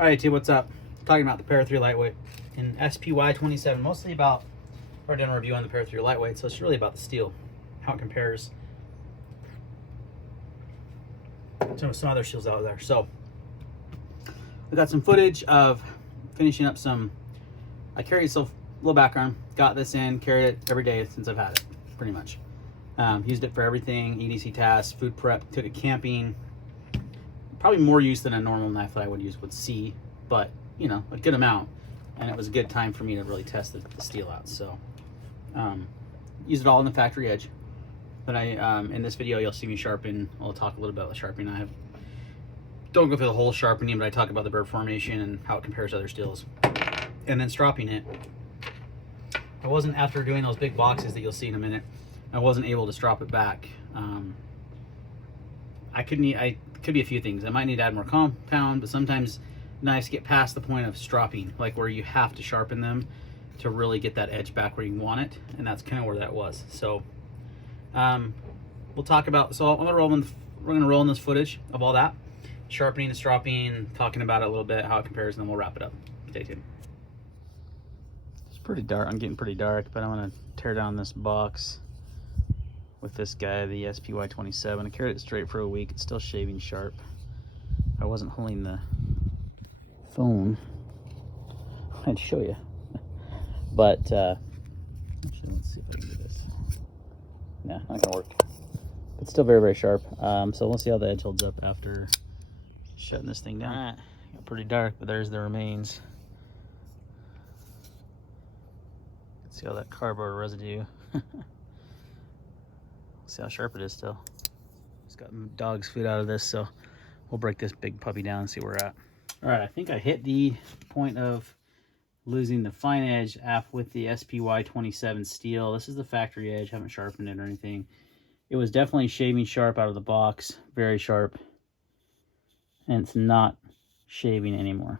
All right, T, what's up? Talking about the Para 3 Lightweight in SPY27, mostly about, we're doing a review on the Para 3 Lightweight, so it's really about the steel, how it compares to some other steels out there. So, we got some footage of finishing up some, I carried, so a little background, got this in, carried it every day since I've had it, pretty much. Used it for everything, EDC tasks, food prep, took it camping. Probably more use than a normal knife that I would use would see, but you know, a good amount. And it was a good time for me to really test the steel out. So used it all in the factory edge. But in this video you'll see me sharpen. I'll talk a little bit about sharpening. Don't go through the whole sharpening, but I talk about the burr formation and how it compares to other steels. And then stropping it. I wasn't, after doing those big boxes that you'll see in a minute, I wasn't able to strop it back. Could be a few things. I might need to add more compound, but sometimes knives get past the point of stropping, like where you have to sharpen them to really get that edge back where you want it, and that's kind of where that was. So we'll talk about, so we're gonna roll in this footage of all that, sharpening and stropping, talking about it a little bit, how it compares, and then we'll wrap it up. Stay tuned. It's pretty dark. I'm getting pretty dark, but I'm gonna tear down this box with this guy, the SPY27. I carried it straight for a week. It's still shaving sharp. I wasn't holding the phone. I'd show you. But, actually, let's see if I can do this. Nah, not gonna work. But still very, very sharp. So we'll see how the edge holds up after shutting this thing down. All right, got pretty dark, but there's the remains. See all that cardboard residue. See how sharp it is still. It's got dog's food out of this, so we'll break this big puppy down and see where we're at. All right, I think I hit the point of losing the fine edge with the SPY27 steel. This is the factory edge, haven't sharpened it or anything. It was definitely shaving sharp out of the box, very sharp, and it's not shaving anymore.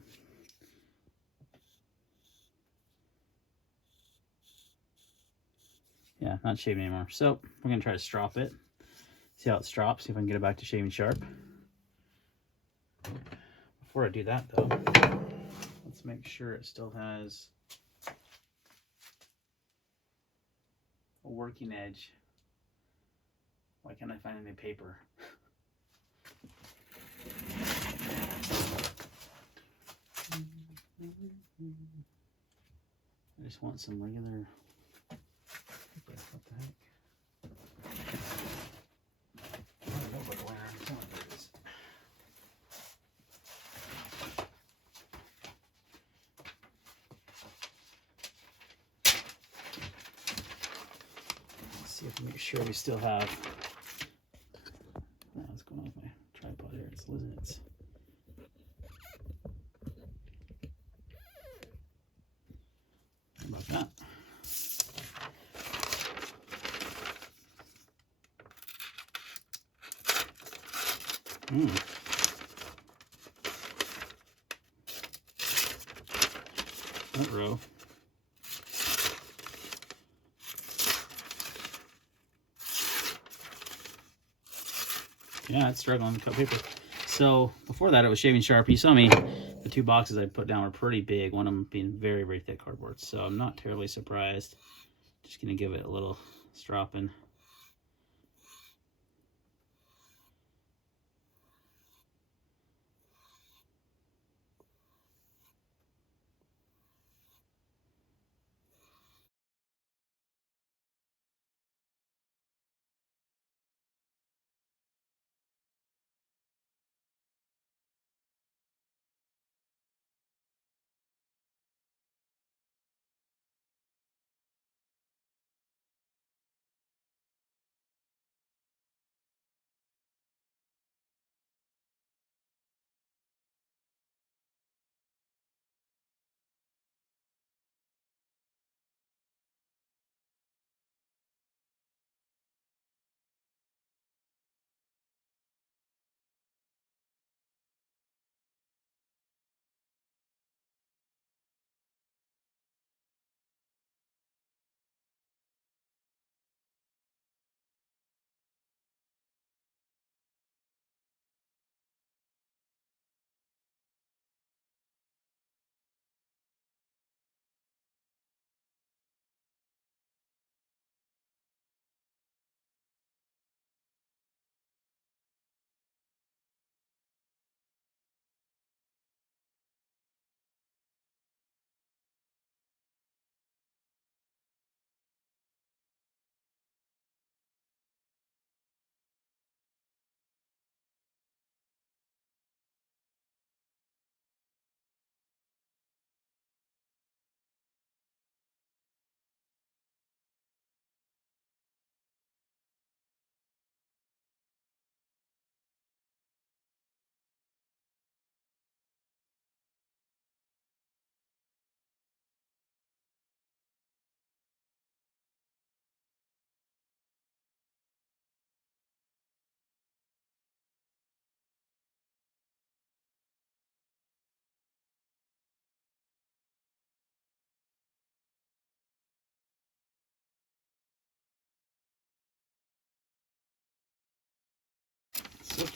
Yeah, not shaving anymore. So we're gonna try to strop it. See how it strops, see if I can get it back to shaving sharp. Before I do that though, let's make sure it still has a working edge. Why can't I find any paper? I just want some regular paper. What the heck? I don't know about the way around. Someone did this. Let's see if we make sure we still have. Oh, what's going on with my tripod here? It's losing its. How about that? That row. Yeah, it's struggling to cut paper. So before that, it was shaving sharp. You saw me, the two boxes I put down were pretty big, one of them being very, very thick cardboard. So I'm not terribly surprised. Just gonna give it a little stropping.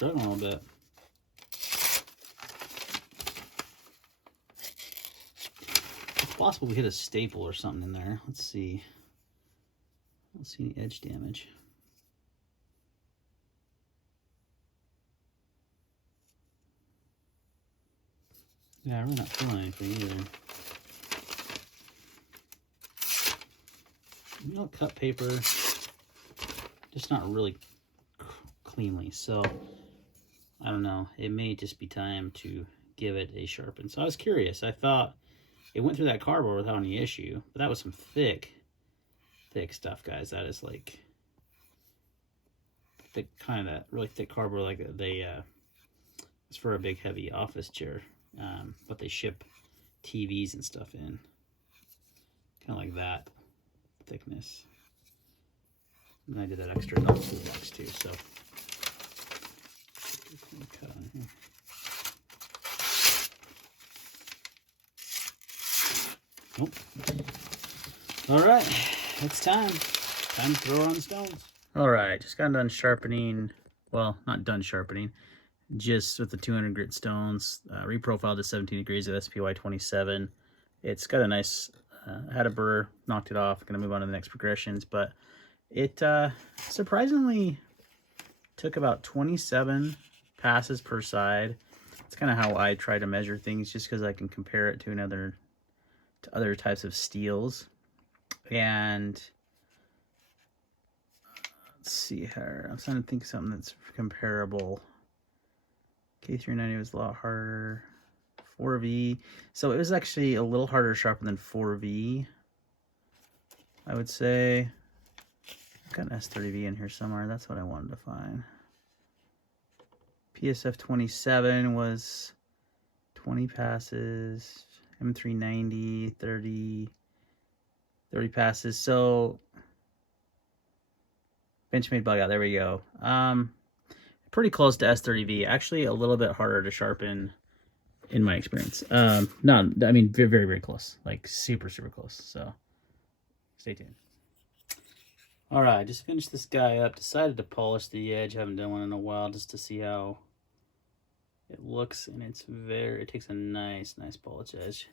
struggling a little bit. It's possible we hit a staple or something in there. Let's see. I don't see any edge damage. Yeah, I'm really not feeling anything either. You know, cut paper, just not really cleanly. So I don't know. It may just be time to give it a sharpen. So I was curious. I thought it went through that cardboard without any issue, but that was some thick stuff, guys. That is like thick, kind of that really thick cardboard, like it's for a big heavy office chair. But they ship TVs and stuff in, kind of like that thickness. And I did that extra double toolbox too, so cut on here. Nope. All right, it's time to throw on the stones. All right, just got done sharpening. Well, not done sharpening, just with the 200 grit stones, reprofiled to 17 degrees of SPY27. It's got a nice, had a burr, knocked it off, gonna move on to the next progressions, but it surprisingly took about 27 passes per side. It's kind of how I try to measure things, just because I can compare it to other types of steels. And let's see here, I'm trying to think of something that's comparable. K390 was a lot harder. 4V. So it was actually a little harder to sharpen than 4V, I would say. I've got an S30V in here somewhere. That's what I wanted to find. PSF27 was 20 passes. M390, 30 passes. So Benchmade bug out. There we go. Pretty close to S30V. Actually, a little bit harder to sharpen in my experience. No, I mean, very, very, very close. Like super, super close. So stay tuned. All right, just finished this guy up. Decided to polish the edge. Haven't done one in a while, just to see how it looks. And it takes a nice polish edge.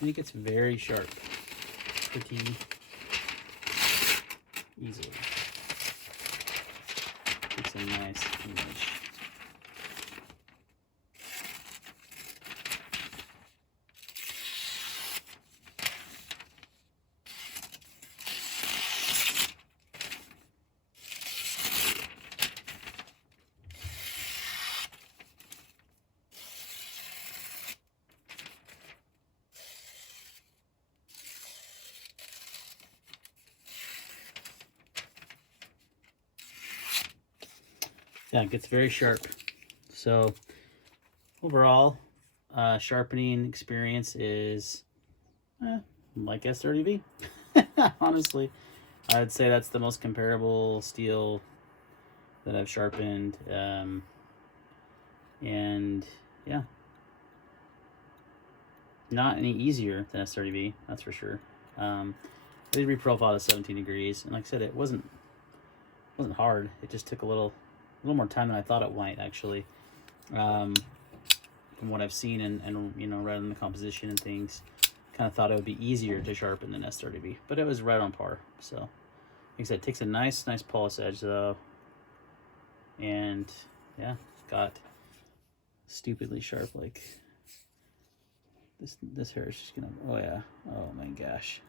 And it gets very sharp pretty easily. It's a nice image. Yeah, it gets very sharp. So overall, sharpening experience is like S30V. Honestly, I would say that's the most comparable steel that I've sharpened. And yeah, not any easier than S30V, that's for sure. I did reprofile to 17 degrees, and like I said, it wasn't hard. It just took a little more time than I thought it might, actually. From what I've seen and you know, read in the composition and things, kind of thought it would be easier to sharpen than S30V, but it was right on par. So like I said, it takes a nice polish edge though, and yeah, got stupidly sharp. Like this hair is just gonna, oh yeah, oh my gosh,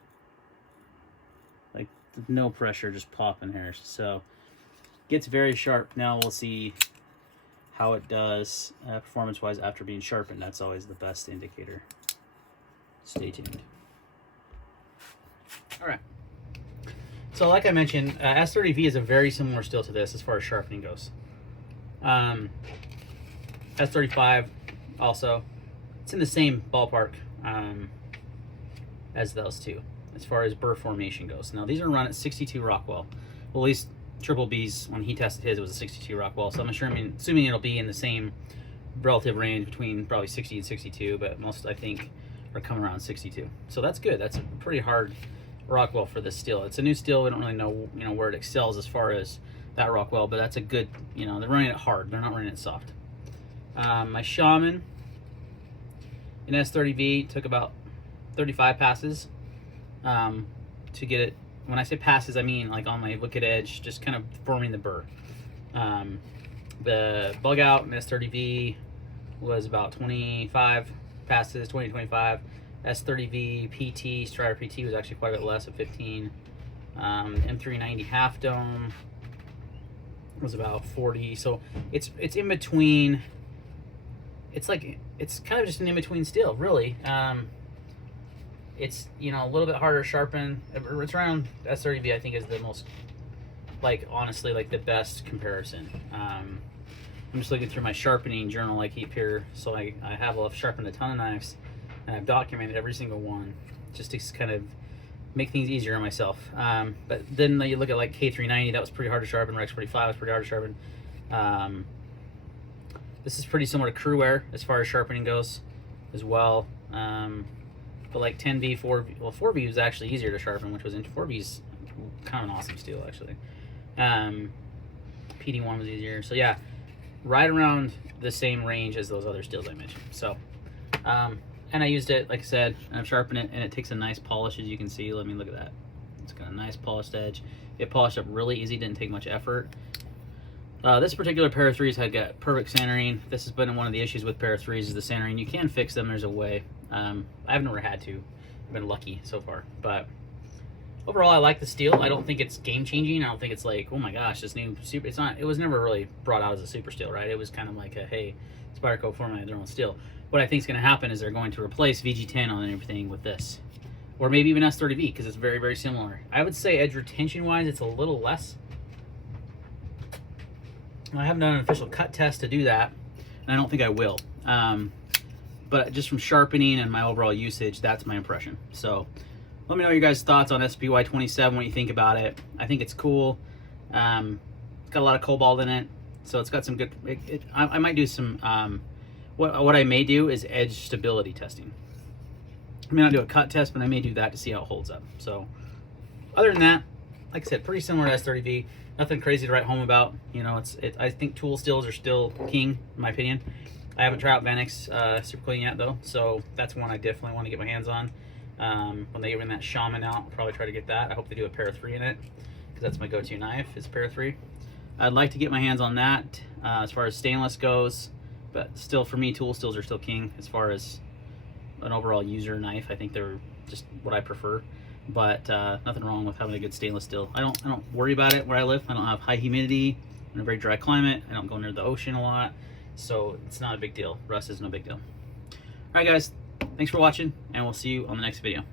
like no pressure, just popping hairs. So gets very sharp. Now we'll see how it does performance wise after being sharpened. That's always the best indicator. Stay tuned. All right, so like I mentioned, S30V is a very similar steel to this as far as sharpening goes. S35 also, it's in the same ballpark as those two as far as burr formation goes. Now these are run at 62 Rockwell. Well, at least Triple B's, when he tested his, it was a 62 Rockwell, so I'm assuming it'll be in the same relative range between probably 60 and 62, but most, I think, are coming around 62. So that's good. That's a pretty hard Rockwell for this steel. It's a new steel. We don't really know, where it excels as far as that rock well, but that's a good, you know, they're running it hard. They're not running it soft. My Shaman in S30V took about 35 passes to get it. When I say passes, I mean like on my wicked edge, just kind of forming the burr. The bug out in S30V was about 25 passes, 20 to 25. S30V PT, Strider PT was actually quite a bit less, at 15. M390 half dome was about 40. So it's in between. It's like, it's kind of just an in-between steel, really. It's, you know, a little bit harder to sharpen. It's around S30V, I think, is the most, like, honestly, like the best comparison. I'm just looking through my sharpening journal I keep here, so I have sharpened a ton of knives, and I've documented every single one just to kind of make things easier on myself. But then you look at like K390, that was pretty hard to sharpen. Rex 45 was pretty hard to sharpen. This is pretty similar to Crewware as far as sharpening goes as well. But like 10V, 4V, well 4V was actually easier to sharpen, which was into 4V's kind of an awesome steel actually. PD1 was easier. So yeah, right around the same range as those other steels I mentioned. So, and I used it, like I said, and I've sharpened it, and it takes a nice polish, as you can see. Let me look at that. It's got a nice polished edge. It polished up really easy, didn't take much effort. This particular pair of threes had got perfect centering. This has been one of the issues with pair of threes, is the centering. You can fix them, there's a way. I've never had to. I've been lucky so far. But overall, I like the steel. I don't think it's game-changing. I don't think it's like, oh my gosh, this new super, it's not, it was never really brought out as a super steel, right? It was kind of like a, hey, Spyderco formulated their own steel. What I think is going to happen is they're going to replace VG10 on everything with this. Or maybe even S30V, because it's very, very similar. I would say edge retention-wise, it's a little less. I haven't done an official cut test to do that, and I don't think I will. But just from sharpening and my overall usage, that's my impression. So let me know your guys' thoughts on SPY27, what you think about it. I think it's cool. It's got a lot of cobalt in it, so it's got some good, I might do some, what I may do is edge stability testing. I may not do a cut test, but I may do that to see how it holds up. So other than that, like I said, pretty similar to S30V. Nothing crazy to write home about. You know, I think tool steels are still king, in my opinion. I haven't tried out Venix Super Clean yet, though, so that's one I definitely want to get my hands on. When they bring that Shaman out, I'll probably try to get that. I hope they do a pair of 3 in it, because that's my go-to knife, is pair of 3. I'd like to get my hands on that as far as stainless goes, but still, for me, tool steels are still king as far as an overall user knife. I think they're just what I prefer. But nothing wrong with having a good stainless steel. I don't worry about it where I live. I don't have high humidity. I'm in a very dry climate. I don't go near the ocean a lot, so it's not a big deal. Rust is no big deal. All right, guys, thanks for watching, and we'll see you on the next video.